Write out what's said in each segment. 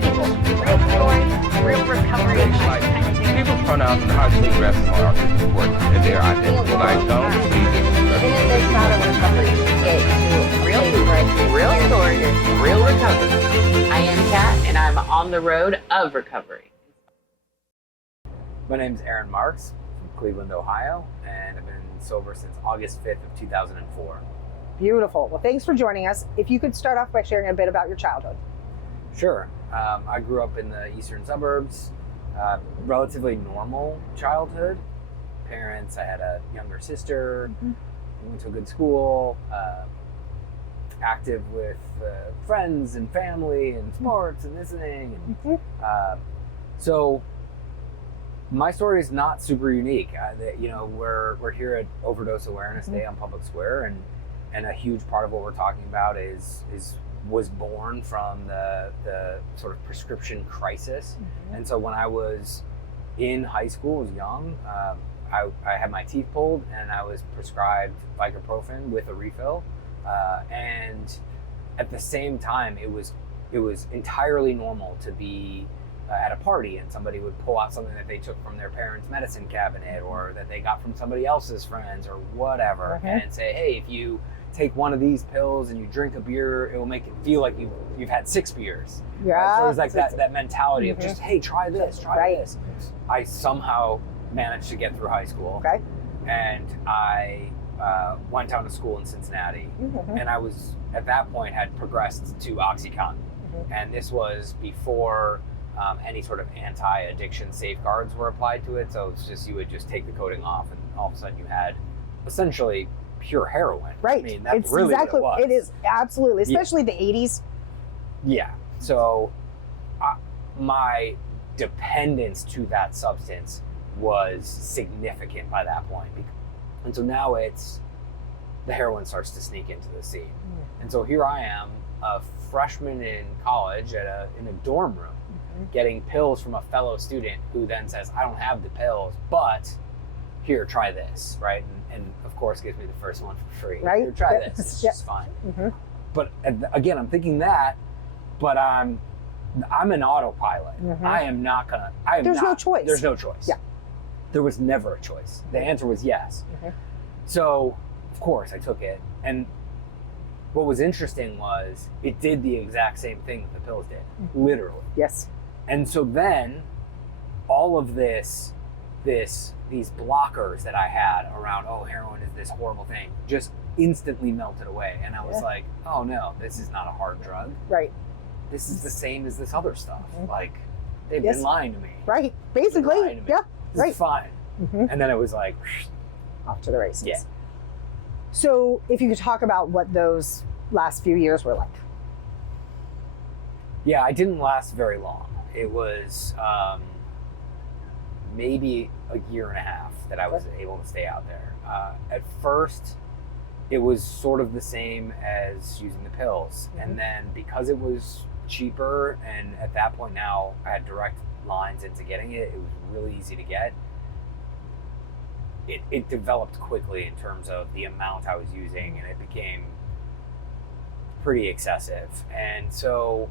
people, real stories, real recovery. Like, people's pronouns and how they dress are important in their identity. Like, don't be Even if it's not a recovery, it's real stories, real recovery. I am Kat, and I'm on the road of recovery. My name's Aaron Marks from Cleveland, Ohio, and I've been sober since August 5th of 2004. Beautiful. Well, thanks for joining us. If you could start off by sharing a bit about your childhood. Sure. I grew up in the eastern suburbs, relatively normal childhood. Parents, I had a younger sister, went to a good school, active with friends and family and sports and this thing. So my story is not super unique. We're here at Overdose Awareness Day on Public Square, and a huge part of what we're talking about was born from the sort of prescription crisis. And so when I was in high school, was young, I had my teeth pulled and I was prescribed ibuprofen with a refill. And at the same time, it was entirely normal to be at a party and somebody would pull out something that they took from their parents' medicine cabinet or that they got from somebody else's friends or whatever, and say, hey, if you take one of these pills and you drink a beer, it will make it feel like you've had 6 beers. Yeah. Right? So it was like that mentality of just, hey, try this, try this. I somehow managed to get through high school. Okay. And I went down to school in Cincinnati, and I was, at that point, had progressed to OxyContin. And this was before any sort of anti-addiction safeguards were applied to it. So it's just, you would just take the coating off and all of a sudden you had essentially pure heroin. Right. I mean, that's it's really exactly what it was. It is, absolutely, especially the 80s. Yeah. So my dependence to that substance was significant by that point. And so now the heroin starts to sneak into the scene. And so here I am, a freshman in college in a dorm room, getting pills from a fellow student who then says, I don't have the pills, but here, try this, right? And of course gives me the first one for free. Right. Here, try this, it's just fine. But again, I'm thinking that, but I'm an autopilot. I am not gonna, There's no choice. There's no choice. Yeah. There was never a choice. The answer was yes. So, of course, I took it. And what was interesting was it did the exact same thing that the pills did, literally. Yes. And so then all of these blockers that I had around, oh, heroin is this horrible thing, just instantly melted away. And I was like, oh no, this is not a hard drug. Right. This is the same as this other stuff. Like, they've been lying to me. Right. Basically. Yeah. This is fine. And then it was like, off to the races. Yeah. So if you could talk about what those last few years were like. Yeah, I didn't last very long. It was maybe a year and a half that I was able to stay out there. At first, it was sort of the same as using the pills. And then because it was cheaper, and at that point now I had direct lines into getting it, it was really easy to get. It developed quickly in terms of the amount I was using, and it became pretty excessive. And so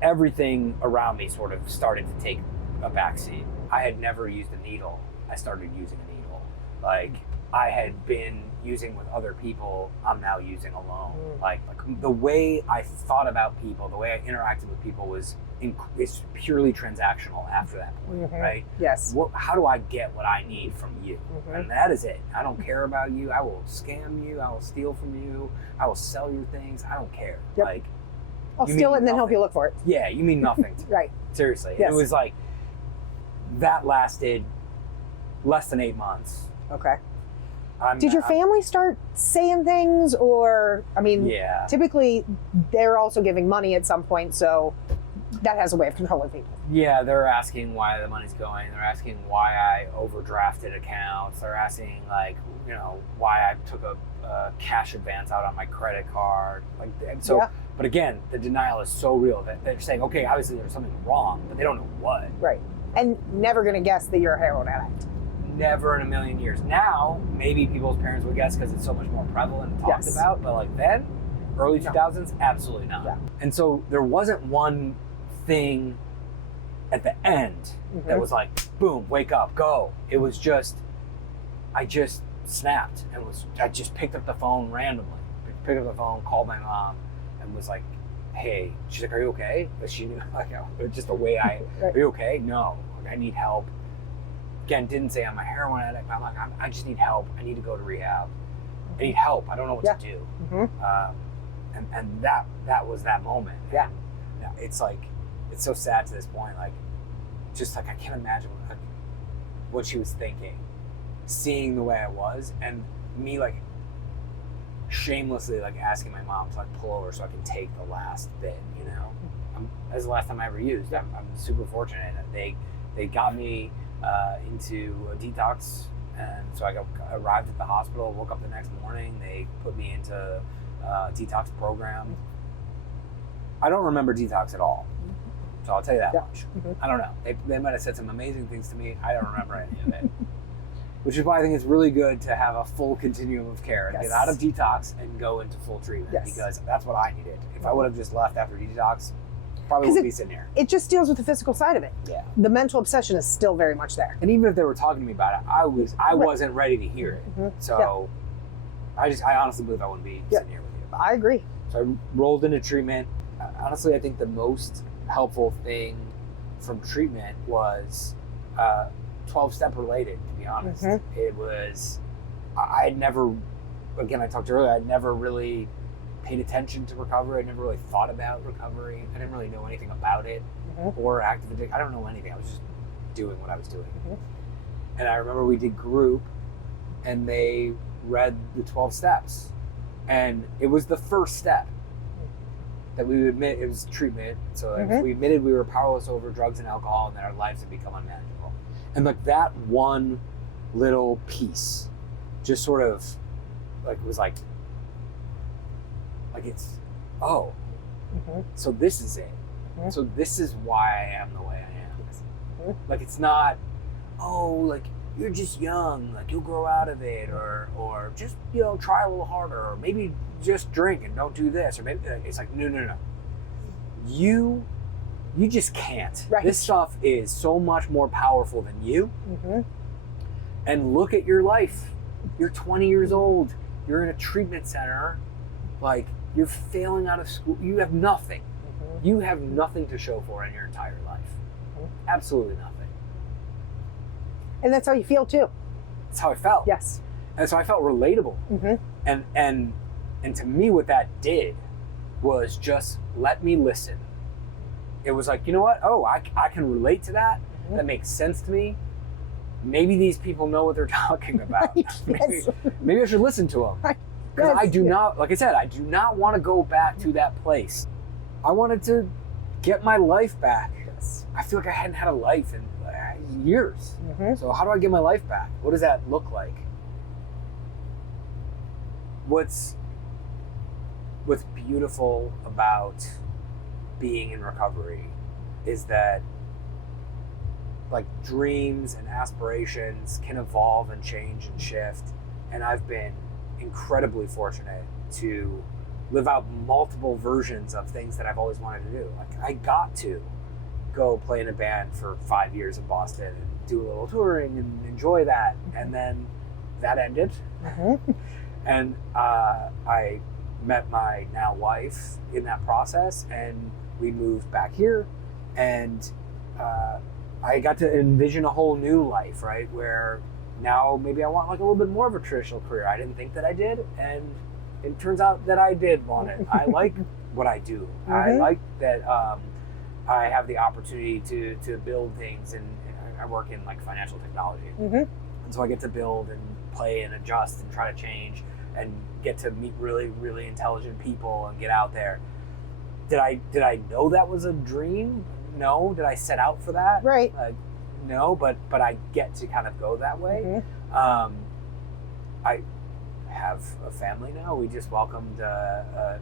everything around me sort of started to take a backseat. I had never used a needle. I started using a needle. Like, I had been using with other people, I'm now using alone. Like the way I thought about people, the way I interacted with people it's purely transactional after that point, right? Yes. How do I get what I need from you? And that is it. I don't care about you. I will scam you. I will steal from you. I will sell your things. I don't care. Yep. Like, I'll steal it and then help you look for it. Yeah, you mean nothing to me. Right. Seriously. Yes. It was like, that lasted less than 8 months. Okay. Did your family start saying things, or, I mean, typically they're also giving money at some point, so that has a way of controlling people. Yeah, they're asking why the money's going. They're asking why I overdrafted accounts. They're asking, like, why I took a cash advance out on my credit card. But again, the denial is so real that they're saying, okay, obviously there's something wrong, but they don't know what. Right. And never going to guess that you're a heroin addict. Never in a million years. Now, maybe people's parents would guess because it's so much more prevalent and talked about, but like then, Early 2000s? Absolutely not. Yeah. And so there wasn't one thing at the end that was like, boom, wake up, go. It was just, I just snapped and I just picked up the phone randomly. Picked up the phone, called my mom, and was like, hey, she's like, are you okay? But she knew, like, just the way right. are you okay? No, like, I need help. Again, didn't say I'm a heroin addict, but I'm like, I just need help. I need to go to rehab. I need help. I don't know what to do. And that was that moment. Yeah. And it's like, it's so sad to this point. Like, just like, I can't imagine what she was thinking, seeing the way I was, and me like shamelessly like asking my mom to like pull over so I can take the last bit, you know. That's the last time I ever used. I'm super fortunate. They got me into a detox, and so I arrived at the hospital, woke up the next morning, they put me into a detox program. I don't remember detox at all, so I'll tell you that much. I don't know. They might have said some amazing things to me. I don't remember any of it. Which is why I think it's really good to have a full continuum of care and get out of detox and go into full treatment, because that's what I needed. If I would have just left after detox, probably wouldn't be sitting here. It just deals with the physical side of it. Yeah. The mental obsession is still very much there. And even if they were talking to me about it, I wasn't ready to hear it. So I honestly believe I wouldn't be sitting here with you. I agree. So I rolled into treatment. Honestly, I think the most helpful thing from treatment was 12-step related, to be honest. It was, I had never, again, I talked earlier, I'd never really paid attention to recovery. I never really thought about recovery. I didn't really know anything about it or active addiction. I don't know anything. I was just doing what I was doing. And I remember we did group and they read the 12 steps. And it was the first step that we would admit it was treatment. So if we admitted we were powerless over drugs and alcohol and that our lives had become unmanageable. And like that one little piece just sort of like was like it's, oh, so this is it. So this is why I am the way I am. Like it's not, oh, like you're just young, like you'll grow out of it, or just, you know, try a little harder, or maybe just drink and don't do this, or maybe it's like, no. You just can't. Right. This stuff is so much more powerful than you. And look at your life. You're 20 years old. You're in a treatment center. Like, you're failing out of school. You have nothing. You have nothing to show for in your entire life. Absolutely nothing. And that's how you feel too. That's how I felt. Yes. And so I felt relatable. And to me, what that did was just let me listen. It was like, you know what? Oh, I can relate to that. That makes sense to me. Maybe these people know what they're talking about. Maybe I should listen to them. Because I do not, like I said, I do not want to go back to that place. I wanted to get my life back. I feel like I hadn't had a life in years. So how do I get my life back? What does that look like? What's beautiful about being in recovery is that like dreams and aspirations can evolve and change and shift. And I've been incredibly fortunate to live out multiple versions of things that I've always wanted to do. Like I got to go play in a band for 5 years in Boston and do a little touring and enjoy that. And then that ended. And I met my now wife in that process, and we moved back here, and I got to envision a whole new life, right? Where now maybe I want like a little bit more of a traditional career. I didn't think that I did, and it turns out that I did want it. I like what I do. I like that I have the opportunity to build things, and I work in like financial technology. And so I get to build and play and adjust and try to change and get to meet really, really intelligent people and get out there. Did I know that was a dream? No. Did I set out for that? Right. No, but I get to kind of go that way. I have a family now. We just welcomed a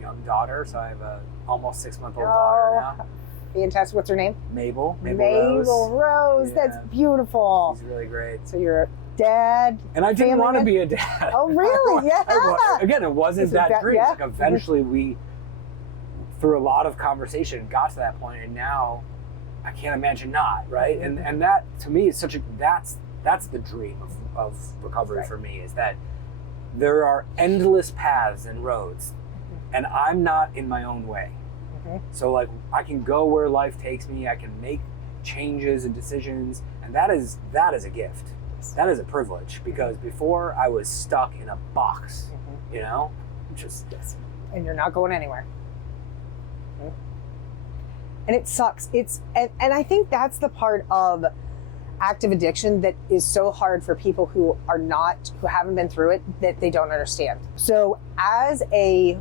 young daughter, so I have a almost 6-month-old daughter now. Fantastic. What's her name? Mabel Rose. Yeah. That's beautiful. She's really great. So you're dad. And I didn't want to be a dad. Oh, really? Yeah. Again, it wasn't that dream. Yeah. Like eventually we, through a lot of conversation, got to that point, and now I can't imagine not, right? And that, to me, is such a, that's the dream of recovery for me, is that there are endless paths and roads, and I'm not in my own way. So like, I can go where life takes me, I can make changes and decisions, and that is a gift. That is a privilege, because before I was stuck in a box, you know? Just and you're not going anywhere. And it sucks. And I think that's the part of active addiction that is so hard for people who haven't been through it, that they don't understand. So as a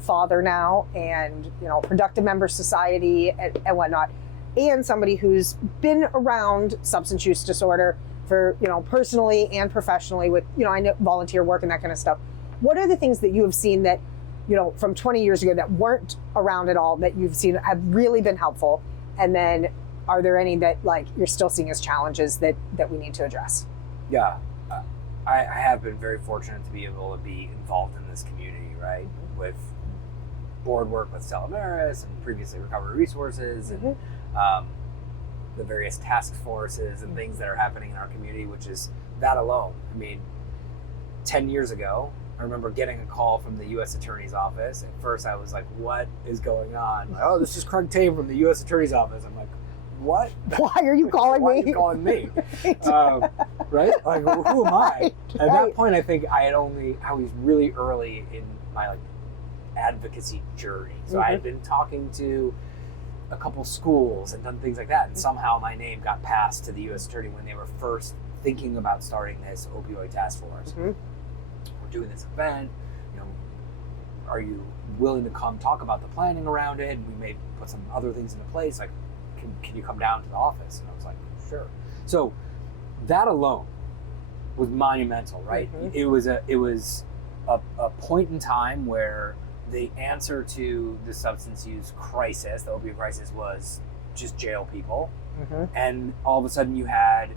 father now, and productive member of society and whatnot, and somebody who's been around substance use disorder for personally and professionally with I know volunteer work and that kind of stuff, what are the things that you have seen that from 20 years ago that weren't around at all, that you've seen have really been helpful? And then are there any that like you're still seeing as challenges that we need to address? Yeah, I have been very fortunate to be able to be involved in this community, right? With board work with Cleveland Overdose and previously Recovery Resources and the various task forces and things that are happening in our community, which is that alone. I mean, 10 years ago, I remember getting a call from the U.S. Attorney's Office. At first, I was like, what is going on? Like, oh, this is Craig Tate from the U.S. Attorney's Office. I'm like, what? Why are you calling me? Why are you calling me? Right? Like, who am I? At that point, I think I was really early in my advocacy journey. So I had been talking to a couple schools and done things like that. And somehow my name got passed to the U.S. Attorney when they were first thinking about starting this opioid task force. We're doing this event, are you willing to come talk about the planning around it? We may put some other things into place, like, can you come down to the office? And I was like, sure. So that alone was monumental, right? It was a point in time where the answer to the substance use crisis, the opioid crisis, was just jail people. And all of a sudden you had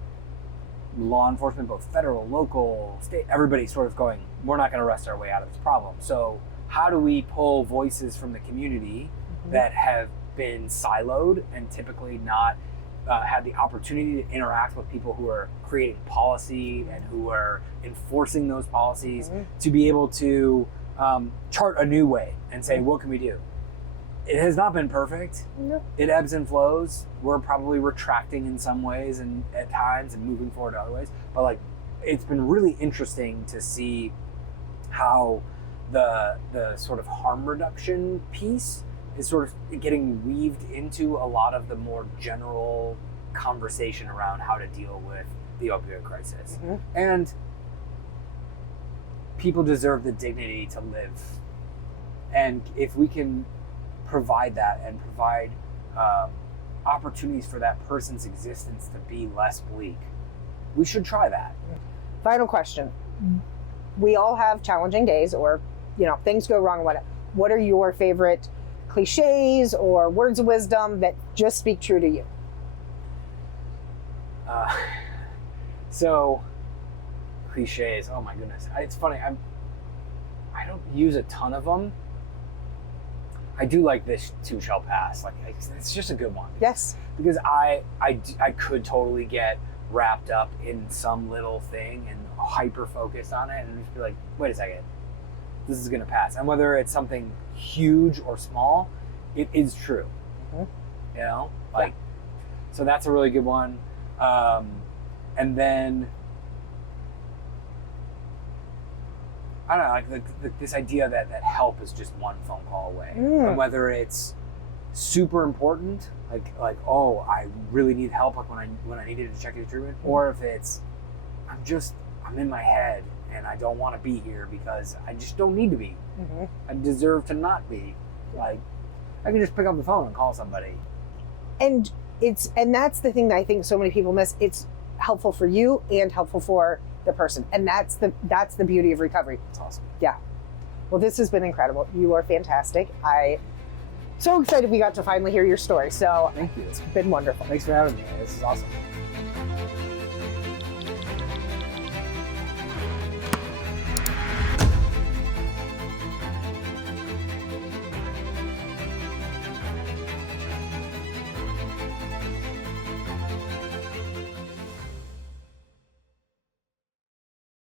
law enforcement, both federal, local, state, everybody sort of going, we're not going to wrest our way out of this problem. So how do we pull voices from the community that have been siloed and typically not had the opportunity to interact with people who are creating policy and who are enforcing those policies, to be able to chart a new way and say, what can we do? It has not been perfect. It ebbs and flows. We're probably retracting in some ways and at times and moving forward in other ways. But it's been really interesting to see how the sort of harm reduction piece is sort of getting weaved into a lot of the more general conversation around how to deal with the opioid crisis. And people deserve the dignity to live. And if we can provide that and provide opportunities for that person's existence to be less bleak, we should try that. Final question. We all have challenging days, or things go wrong. What are your favorite cliches or words of wisdom that just speak true to you? So cliches, oh my goodness, it's funny, I don't use a ton of them. I do like this too shall pass. It's just a good one. Yes. Because I could totally get wrapped up in some little thing and hyper focused on it and just be like, wait a second, this is gonna pass. And whether it's something huge or small, it is true. So that's a really good one. And then I don't know, this idea that help is just one phone call away. And whether it's super important, oh, I really need help, when I needed to check into treatment, or if it's I'm in my head and I don't want to be here because I just don't need to be. I deserve to not be. I can just pick up the phone and call somebody. And that's the thing that I think so many people miss. It's helpful for you and helpful for the person, and that's the beauty of recovery. It's awesome. Yeah. Well, this has been incredible. You are fantastic. I'm so excited we got to finally hear your story. So thank you. It's been wonderful. Thanks for having me. This is awesome.